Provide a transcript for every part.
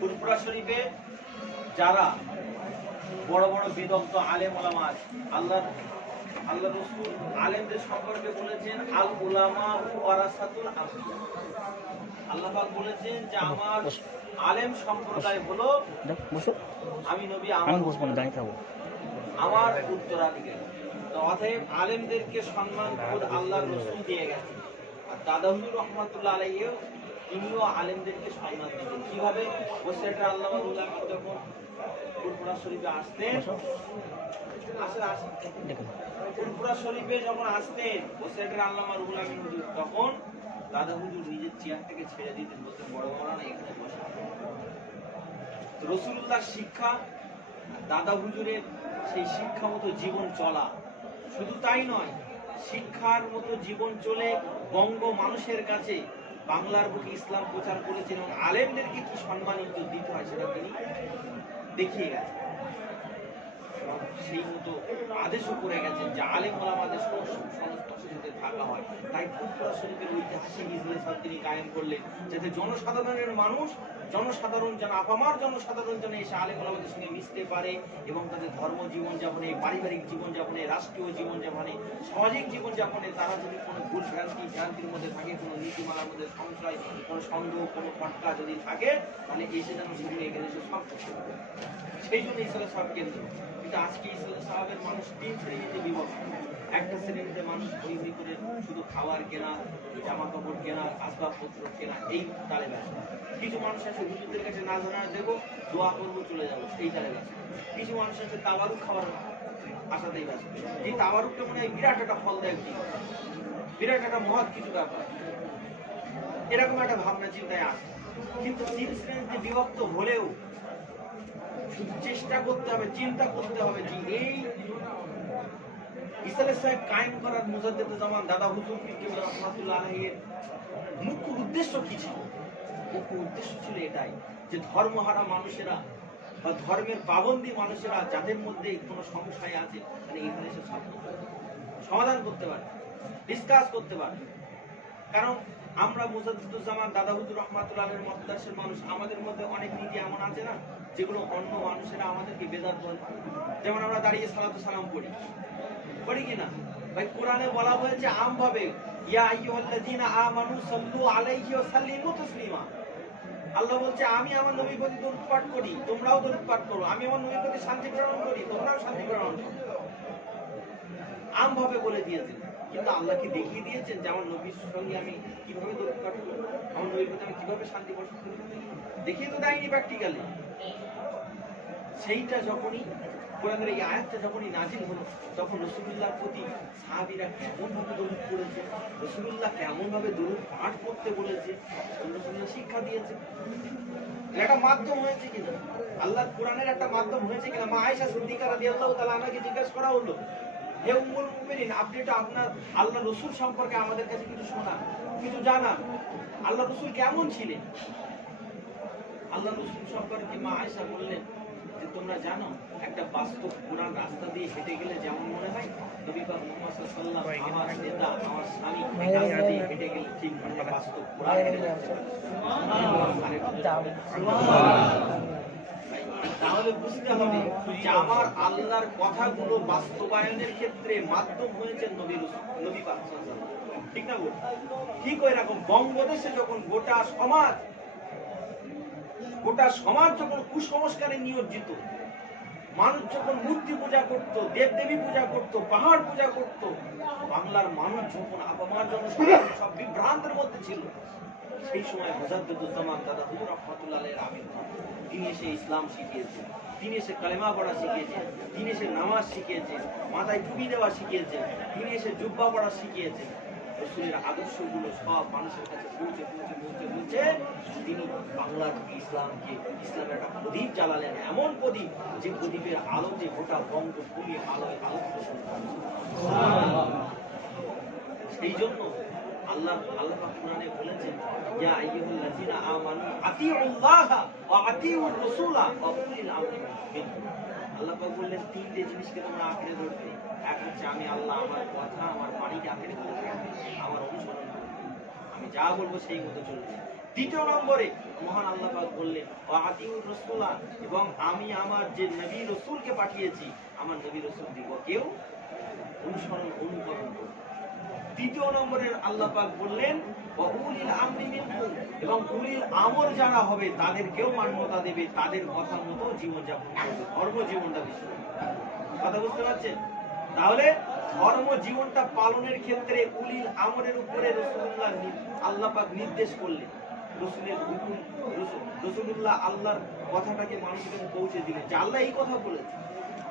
ফুরফুরা শরীফে যারা বড় বড় বিদগ্ধ আলেম ওলামা আছে, আল্লাহ রাসূল আলেমদের সম্পর্কে বলেছেন আল উলামা ওয়ারাসাতুল আমবিয়া। আল্লাহ পাক বলেছেন যে আমার আলেম সম্প্রদায় হলো আমি নবী আমার উত্তরাধিকারী। তো অতএব আলেমদেরকে সম্মান খোদ আল্লাহর রাসূল দিয়ে গেছে। আর দাদা হুজুর রহমাতুল্লাহ আলাইহিও তিনিও আলেমদেরকে সম্মান দিতেন। কিভাবে? বসিরহাটের আল্লামা রুহুল আমিন যখন ফুরফুরা শরীফে আসতেন, ফুরফুরা শরীফে যখন আসতেন বসিরহাটের আল্লামা রুহুল আমিন হুজুর, তখন দাদা হুজুর নিজের চেয়ার থেকে ছেড়ে দিতেন, বলতেন বড় মাওলানা এখানে বসা। রাসূলুল্লাহর শিক্ষা, দাদা হুজুরের সেই শিক্ষা মতো জীবন চলা, শুধু তাই নয়, শিক্ষার মতো জীবন চলে বঙ্গ মানুষের কাছে বাংলার বুকে ইসলাম প্রচার করেছেন এবং আলেমদেরকে কি সম্মান ইজ্জত দিতে হয় সেটা তিনি দেখিয়ে গেছেন। সেই মতো আদেশও করে গেছেন যে আলেম ওলামাদের সংস্পর্শে থাকা হয়। তাই ফুরফুরা শরীফের ঐতিহাসিক ইজলিস তিনি কায়েম করলেন, যাতে জনসাধারণের মানুষ, জনসাধারণ যেন আপামার জনসাধারণ যেন এসে আলেম ওলামাদের সঙ্গে মিশতে পারে এবং তাদের ধর্ম জীবনযাপনে, পারিবারিক জীবনযাপনে, রাষ্ট্রীয় জীবনযাপনে, সামাজিক জীবনযাপনে তারা যদি কোনো ভুল ভ্রান্তির মধ্যে থাকে, কোনো নীতিমালার মধ্যে সংশয়, কোনো সন্দেহ, কোনো ফটকা যদি থাকে, তাহলে এসে যেন সেগুলো এখানে এসে সব করতে পারে। সেই জন্য ইসলাম সব কেন্দ্র। কিন্তু আজকে ইসলাম সাহাবের মানুষ তিন শ্রেণীতে বিভক্ত। একটা শ্রেণীতে মানুষ হই হই করে শুধু খাবার কেনা, জামা কাপড় কেনা, আসবাবপত্র কেনা, এই তালে ব্যস্ত। কিছু মানুষ আছে হুজুরদের কাছে না জানা দেবো, দোয়া করবো, চলে যাবো, এই তালে ব্যস্ত। কিছু মানুষ আছে তাবারুক খাবার আসাতেই ব্যস্ত। এই তাবারুকটা মনে হয় বিরাট একটা ফল দেয়, বিরাট একটা মহৎ কিছু ব্যাপার, এরকম একটা ভাবনা চিন্তায় আসে। কিন্তু তিন শ্রেণীতে বিভক্ত হলেও চেষ্টা করতে হবে, চিন্তা করতে হবে যে এই ইসলাম সাহেব কায়েম করার মুজাদ্দেদুজ্জামান দাদা হুজুর কিবলা রাহমাতুল্লাহ আলাইহির মুখ্য উদ্দেশ্য কি ছিল? মুখ্য উদ্দেশ্য ছিল এটাই যে ধর্মহারা মানুষেরা বা ধর্মের পাবন্দী মানুষেরা যাদের মধ্যে কোনো সংশয় আছে, মানে এখানে এসে সমাধান করতে পারে, ডিসকাস করতে পারে। কারণ আমরা মুজাদ্দিদুজ্জামান দাদা হুজুর রহমাতুল্লাহ আলাইহির মতদাসের মানুষ, আমাদের মধ্যে অনেক নীতি এমন আছে না যেগুলো অন্য মানুষেরা আমাদেরকে বেদাত বলে। যেমন আমরা দাঁড়িয়ে সালাতু সালাম করি, করি কিনা? ভাই কোরআনে বলা হয়েছে আমভাবে, ইয়া আইয়ুহাল্লাযীনা আমানু সাল্লু আলাইহি ওয়া সাল্লিমু তাসলিমা। আল্লাহ বলছে আমি আমার নবীর প্রতি দরুদ পাঠ করি, তোমরাও দরুদ পাঠ করো। আমি আমার নবীর প্রতি শান্তি প্রেরণ করি, তোমরাও শান্তি প্রেরণ করো। আমভাবে বলে দিয়েছেন। কিন্তু আল্লাহকে দেখিয়ে দিয়েছেন যে আমার নবীর সঙ্গে আমি কিভাবে দরুদ পাঠ করব, আমার নবীর প্রতি আমি কিভাবে শান্তি বর্ষণ করব, দেখিয়ে তো দেয়নি প্র্যাকটিক্যালি। সেইটা যখনই কোরআনের এই আয়াতটা যখনই নাজিল হলো, তখন রাসূলুল্লাহর প্রতি সাহাবীরা কেমন ভাবে দরুদ পড়েছে, রাসূলুল্লাহ কেমন ভাবে দরুদ পাঠ করতে বলেছে, রাসূলুল্লাহ শিক্ষা দিয়েছে। একটা মাধ্যম হয়েছে কিনা, আল্লাহর কোরআনের একটা মাধ্যম হয়েছে কিনা। মা আয়েশা সিদ্দিকা রাদিয়াল্লাহু তাআলা আনহাকে জিজ্ঞাসা করা হলো, হে উম্মুল মুমিনিন, আপনি তো আপনার আল্লাহ রাসূল সম্পর্কে আমাদের কাছে কিছু শোনা, কিছু জানা, আল্লাহ রাসূল কেমন ছিলেন? আল্লাহ রাসূল সম্পর্কে মা আয়েশা বললেন যে তোমরা জানো একটা বাস্তব কোরআন রাস্তা দিয়ে হেঁটে গেলে যেমন মনে হয় নবী পাক মুহাম্মদ সাল্লাল্লাহু আলাইহি ওয়াসাল্লাম, আমার নেতা, আমার স্বামী রাস্তা দিয়ে হেঁটে গেলে ঠিক মনে বাস্তব কোরআন হেঁটে যাচ্ছে। তাহলে বুঝতে হবে যে আমার আল্লাহর কথাগুলো বাস্তবায়নের ক্ষেত্রে মাধ্যম হয়েছে নবী পাক সাল্লাল্লাহু আলাইহি ওয়াসাল্লাম। ঠিক না? ঠিক ওই রকম বঙ্গদেশে যখন গোটা সমাজ যখন কুসংস্কারে নিয়োজিত, মানুষ যখন মূর্তি পূজা করত, দেবদেবী পূজা করত, পাহাড় পূজা করত, বাংলার মানুষ যখন আপামার জনসাধারণ সব বিভ্রান্তের মধ্যে ছিল, সেই সময় মুজাদ্দিদুজ্জামান দাদা হুজুর রহমাতুল্লাহ আলাইহির আবির্ভাব। তিনি এসে ইসলাম শিখিয়েছেন, তিনি এসে কালেমা পড়া শিখিয়েছেন, তিনি এসে নামাজ শিখিয়েছেন, মাথায় টুপি দেওয়া শিখিয়েছেন, তিনি এসে জুব্বা পড়া শিখিয়েছেন। রাসূলের আদর্শগুলো সব মানুষের কাছে পৌঁছে তিনি বাংলার ইসলামের একটা প্রদীপ জ্বালালেন, এমন প্রদীপ যে প্রদীপের আলোতে গোটা বঙ্গভূমি আলোয় আলোকিত। সেই জন্য আল্লাহ পাক কোরআনে বলেছেন, ইয়া আইয়ুহাল্লাযীনা আমানু আতিউল্লাহা ওয়া আতিউর রাসূলা ওয়া উলিল আমরি মিনকুম। আল্লাহ পাক বললেন তিনটে জিনিসকে তোমরা আঁকড়ে ধরবে। এক হচ্ছে আমি আল্লাহ, আমার কথা, আমার বাণীকে আঁকড়ে ধরবে, আমার অনুসরণ করবে, আমি যা বলবো সেই মতো চলবে। দ্বিতীয় নম্বরে মহান আল্লাহ পাক বললেন আতিউর রাসূলা, এবং আমি আমার যে নবী রাসূলকে পাঠিয়েছি আমার নবী রাসূল দিগকেও অনুকরণ করুন। তৃতীয় নম্বরে আল্লাহ পাক বললেন উলিল আমরি মিনকুম, এবং উলিল আমর যারা হবে তাদেরকেও মান্যতা দেবে, তাদের কথা মতো জীবনযাপন করবে, ধর্ম জীবনটা বেশি। কথা বুঝতে পারছেন? তাহলে ধর্ম জীবনটা পালনের ক্ষেত্রে উলিল আমরের উপরে রাসূলুল্লাহ আল্লাহ পাক নির্দেশ করলেন, রাসূলের হুকুম, রাসূলুল্লাহ আল্লাহর কথাটাকে মানুষের কাছে পৌঁছে দিলেন যে আল্লাহ এই কথা বলেছে।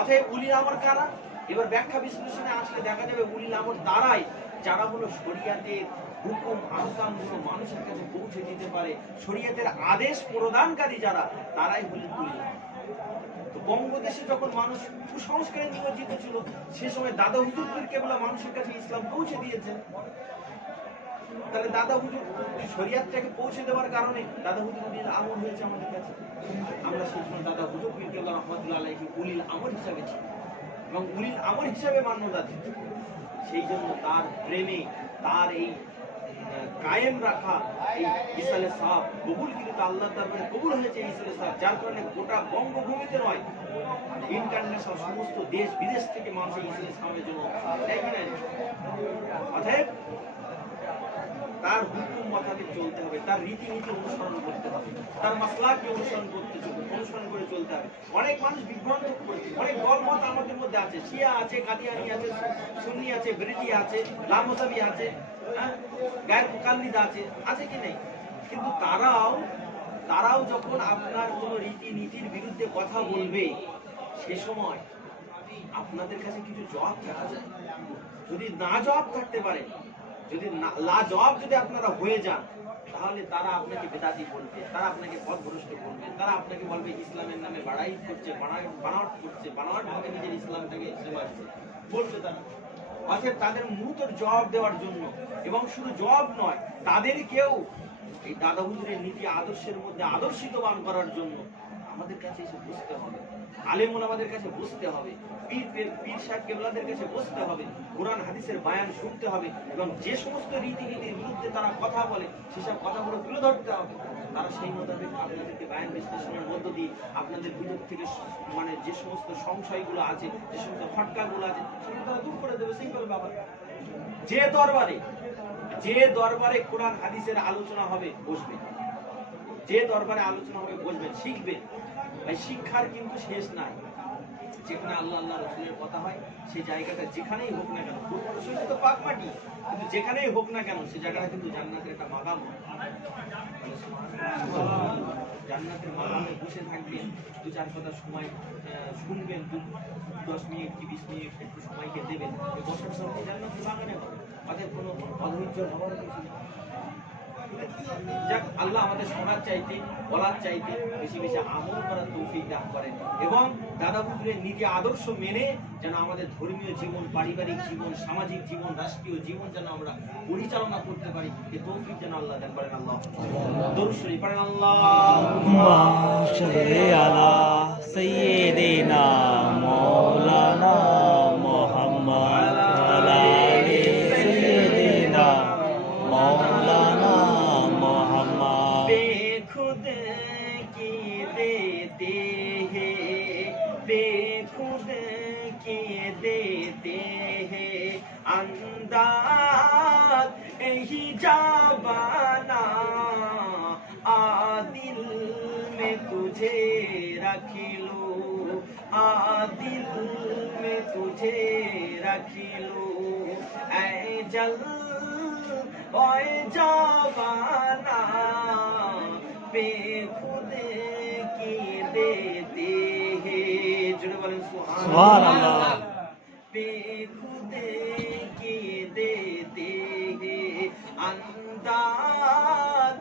অতএব উলিল আমর কারা? এবার ব্যাখ্যা বিশ্লেষণে আসলে দেখা যাবে উলিল আমর তারাই যারা হলো শরিয়াতের হুকুম আহকামগুলো মানুষের কাছে পৌঁছে দিতে পারে, শরিয়াতের আদেশ প্রদানকারী যারা, তারাই হলেন উলিল আমর। তো বঙ্গদেশে যখন মানুষ কুসংস্কারে নিমজ্জিত ছিল, সে সময় দাদা হুজুর পীর কেবলা মানুষের কাছে ইসলাম পৌঁছে দিয়েছেন। তাহলে দাদা হুজুর শরিয়াতটাকে পৌঁছে দেওয়ার কারণে দাদা হুজুর উলিল আমর হয়েছে আমাদের কাছে। আমরা সেই সময় দাদা হুজুর পীর কেবলা রহমাতুল্লাহ আলাইহি উলিল আমর হিসাবে ছিল এবং উলিল আমর হিসাবে মান্যতা দিত। সেই জন্য তার প্রেমে, তার এই কায়েম রাখা এই ইসালে সাহেব কবুল, কিন্তু আল্লাহ দরবারে কবুল হয়েছে ইসালে সাহেব, যার কারণে গোটা বঙ্গভূমিতে নয়, ইন্টারন্যাশনাল সমস্ত দেশ বিদেশ থেকে মানুষ ইসালে সাহেবের জন্য অতএব তার হুকুম মোতাবেক চলতে হবে, তার রীতিনীতি অনুসরণ করতে হবে, তার মাসলাককে অনুসরণ করে চলতে হবে। অনেক মানুষ বিভ্রান্ত করছে, অনেক দলমত আমাদের মধ্যে আছে, শিয়া আছে, কাদিয়ানি আছে, সুন্নি আছে, ব্রিটি আছে, লামসাবি আছে, গায়ের মুকাল্লিদ আছে কি নেই? কিন্তু তারাও যখন আপনার কোন রীতিনীতির বিরুদ্ধে কথা বলবে, সে সময় আপনাদের কাছে কিছু জবাব থাকা যায়। যদি না জবাব থাকতে পারে, যদি লাজবাব যদি আপনারা হয়ে যান, তাহলে তারা আপনাকে বেদাতি বলবে, তারা আপনাকে পথভ্রষ্ট করবে, তারা আপনাকে বলবে ইসলামের নামে বাড়াই করছে, বানাওয়াট ভাবে নিজের ইসলামটাকে বলবে তারা। অর্থাৎ তাদের মুহূর্তের জবাব দেওয়ার জন্য, এবং শুধু জবাব নয়, তাদেরকেও এই দাদা হুজুরের নীতি আদর্শের মধ্যে আদর্শিতবান করার জন্য আমাদের কাছে এসে বসতে হবে, আলেম ওলামাদের কাছে বসতে হবে, পীর সাহেব কেবলাদের কাছে বসতে হবে, কোরআন হাদিসের বয়ান শুনতে হবে, এবং যে সমস্ত রীতিনীতির বিরুদ্ধে তারা কথা বলে সেসব কথাগুলো তুলে ধরতে হবে। তারা সেই মোতাবেক আপনাদেরকে বয়ান বিশ্লেষণের মধ্য দিয়ে আপনাদের ভিতর থেকে মানে যে সমস্ত সংশয়গুলো আছে, যে সমস্ত ফটকাগুলো আছে, সেগুলো তারা দূর করে দেবে। সিম্পল ব্যাপার। যে দরবারে কোরআন হাদিসের আলোচনা হবে বসবেন, যে দরবারে আলোচনা হবে বসবেন, শিখবেন। ভাই শিক্ষার কিন্তু শেষ নাই। যেখানে আল্লাহ রাসূলের কথা হয়, সেই জায়গাটা যেখানেই হোক না কেন, পূর্বশরীরে তো পাক মাটি, কিন্তু যেখানেই হোক না কেন সে জায়গাটা কিন্তু জান্নাতের একটা মাকাম। জান্নাতের মাকামে বসে থাকবেন, দু চার কথা সময় শুনবেন, 10 মিনিট কি 20 মিনিট একটু সময়কে দেবেন, বসার সঙ্গে জান্নাতের বাগানে হবে। অতএব কোনো অধৈর্য হওয়ার কিছু নেই। যাক, আল্লাহ আমাদের শোনার চাইতে, বলার চাইতে বেশি বেশি আমল করার তৌফিক দান করেন, এবং দাদা হুজুরের নীতি আদর্শ মেনে যেন আমাদের ধর্মীয় জীবন, পারিবারিক জীবন, সামাজিক জীবন, রাষ্ট্রীয় জীবন যেন আমরা পরিচালনা করতে পারি, এই তৌফিক যেন আল্লাহ দান করেন। আল্লাহ দরুদ শরীফ পড়েন। আল্লাহুম্মা সাল্লি আলা সাইয়্যিদিনা মাওলানা মুহাম্মদ ওয়া আলি সাইয়্যিদিনা মাওলানা बेखुद की देते हैं, बेखुद की देते हैं अंदाज ही जाबाना, आदिल में तुझे रख लो, आदिल में तुझे रख लो, ऐ जल ओए जाबाना, बेखुद की देते हैं। जुड़े बोलें सुभान अल्लाह। बेखुद की देते हैं अंदाज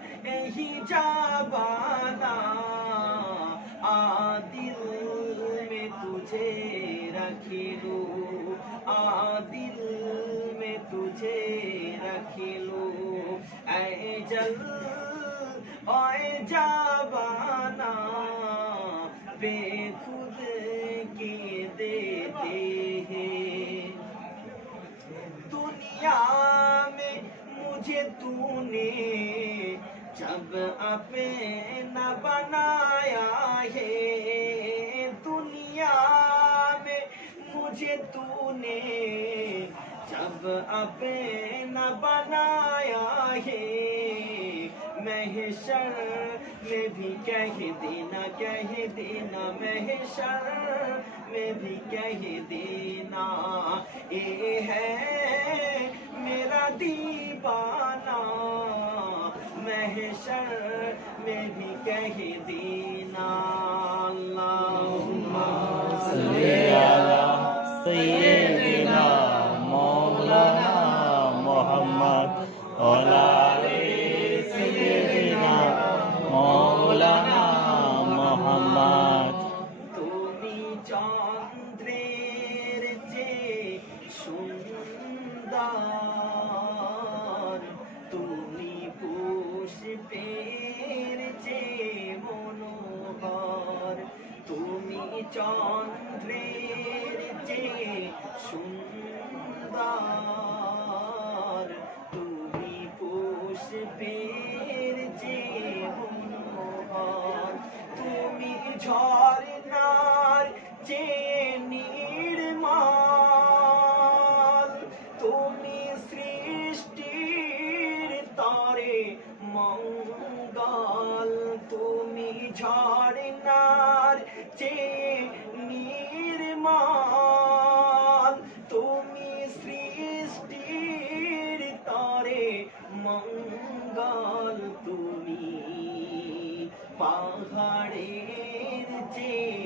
ही जाबाना, आदिल में तुझे रख लो, आदिल में तुझे रख लो, ऐ जल ओए जाबाना, बेखुद की देते हैं। दुनिया में मुझे तूने जब अपना बनाया है दुनिया में मुझे तूने, जब अपना बनाया है महशर में भी कह देना, महशर में भी कह देना, ये है मेरा दीवाना, महशर में भी कह देना। अल्लाहुम्मा सल्ली अला सय्यिदिना मौलाना मुहम्मद वाला सय्यिदिना मौलाना मुहम्मद। তুমি চন্দ্রের চেয়ে সুন্দর, তুমি পুষ্পের চেয়ে মনোহর, তুমি চন্দ্রের চেয়ে সুন্দর, তুমি পুষ্পের চেয়ে মনোহর, তুমি ঝরনার চেয়ে নির্মল, তুমি সৃষ্টির তরে মঙ্গল, তুমি ঝরনার চেয়ে নির্মল, তুমি সৃষ্টির তরে মঙ্গল, তুমি পাহাড়ের চেয়ে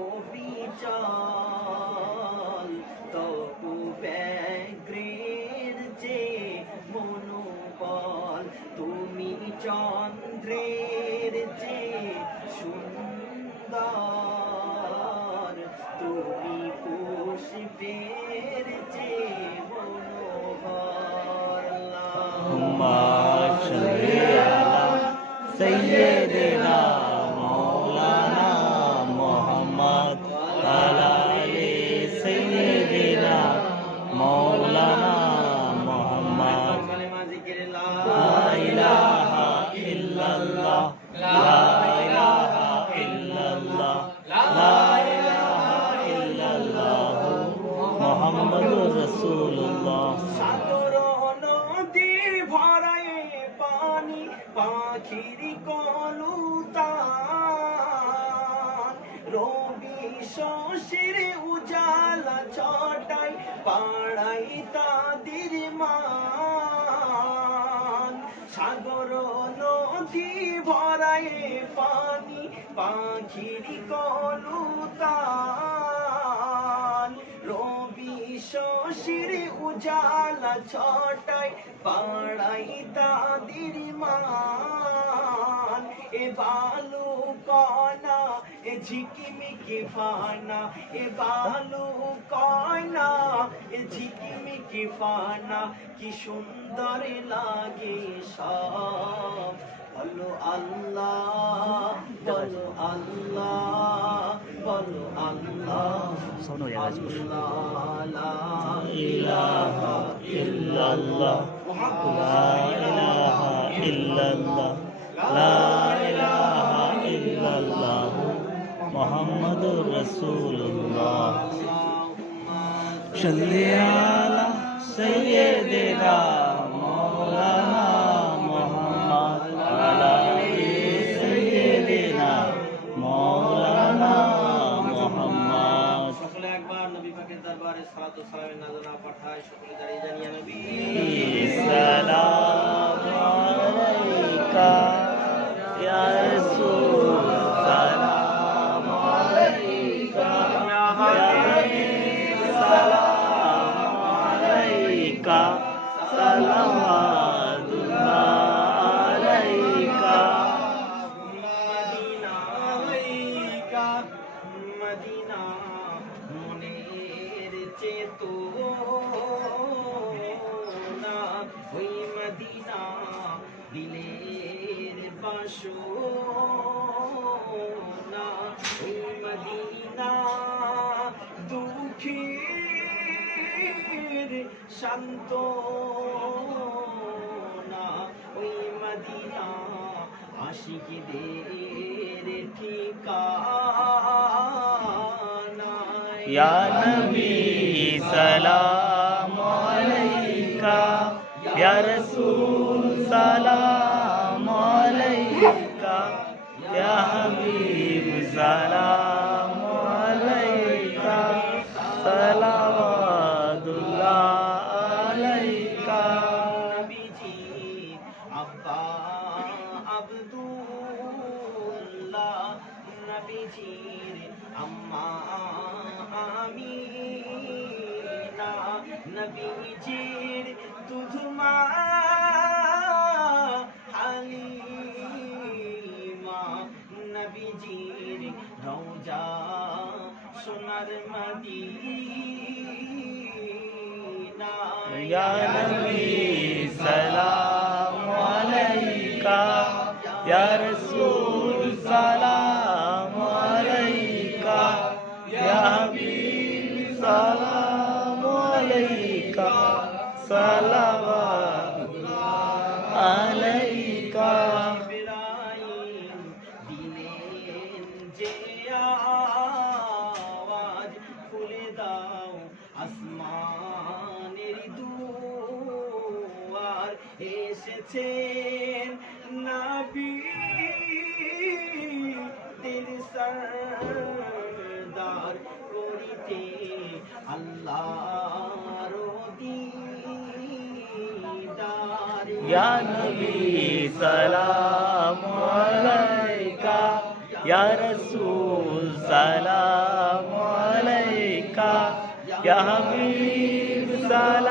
অবিচল, তবু ব্যাঘ্রের চেয়ে মনোবল, তুমি চন্দ্রের চেয়ে সুন্দর, তুমি পুষ্পের চেয়ে মনোহর। अल्लाहुम्मा सल्ली अला सय्यिदिना मौलाना मुहम्मद वाला सय्यिदिना मौलाना मुहम्मद। ला इलाहा इल्लल्लाह, ला इलाहा इल्लल्लाह, ला इलाहा इल्लल्लाह मुहम्मदुर रसूलुल्लाह। সাগর নদী ভরায় পানি, পাখির কলতান, রবি শশীর উজালা ছটায় পাড়াই তাদের মান, সাগর নদী ভরায় পানি, পাখির কলতান, রবি শশীর উজালা ছটায় পাড়াই তাদের মান, এ বালু কণা এ ঝিকিমিকি ফানা, এ বালু কণা এ ঝিকিমিকি ফানা, কি সুন্দর লাগে সব, বলো আল্লাহ, বলো আল্লাহ, বলো আল্লাহ, লা ইলাহা ইল্লাল্লাহ, লা ইলাহা ইল্লাল্লাহ, লা ইলাহা ইল্লাল্লাহ মুহাম্মাদুর রাসূলুল্লাহ। सल्ली अला सय्यिदिना मौलाना मुहम्मद वाला सय्यिदिना मौलाना मुहम्मद। সকলে একবার নবী পাকের দরবারে সালাত ও সালামের নাযরা পাঠায়, সকলে দাঁড়িয়ে জানিয়ে নবী সালাম আলাইকা ইয়া রাসূল, সালাম আলাইকা ইয়া হাবিব, সালাম আলাইকা, সালাওয়াতুল্লাহ আলাইকা। মদিনা আলাইকা, মদিনা মনের চেতনা, ওই মদিনা দিলের বাসনা, ওই মদিনা দুঃখীর শান্তনা, ওই মদিনা আশিকদের ঠিকানা ইয়া নবী সালাম আলাইকা ইয়া রাসূল সালাম আলাইকা ইয়া হাবিব সালাম আলাইকা সালাওয়াতুল্লাহ আলাইকা নবীজি আব্বা আব্দুল্লাহ নবীজির আম্মা আমিনা নবীজির দুধমা হালিমা নবীজির রওজা সোনার মদিনা ইয়া নবী সালাম আলাইকা ইয়া রাসূল সালাম আলাইকা ইয়া হাবিব সালাম আলাইকা সালাওয়াতুল্লাহ আলাইকা ইব্রাহিম দিলেন যে আওয়াজ খুলে দাও আসমানের দুয়ার এসেছেন নবী দিল সরদার করিতে আল্লাহর দিদার ইয়া নবী সালাম আলাইকা ইয়া রাসূল সালাম আলাইকা ইয়া হাবিব সালাম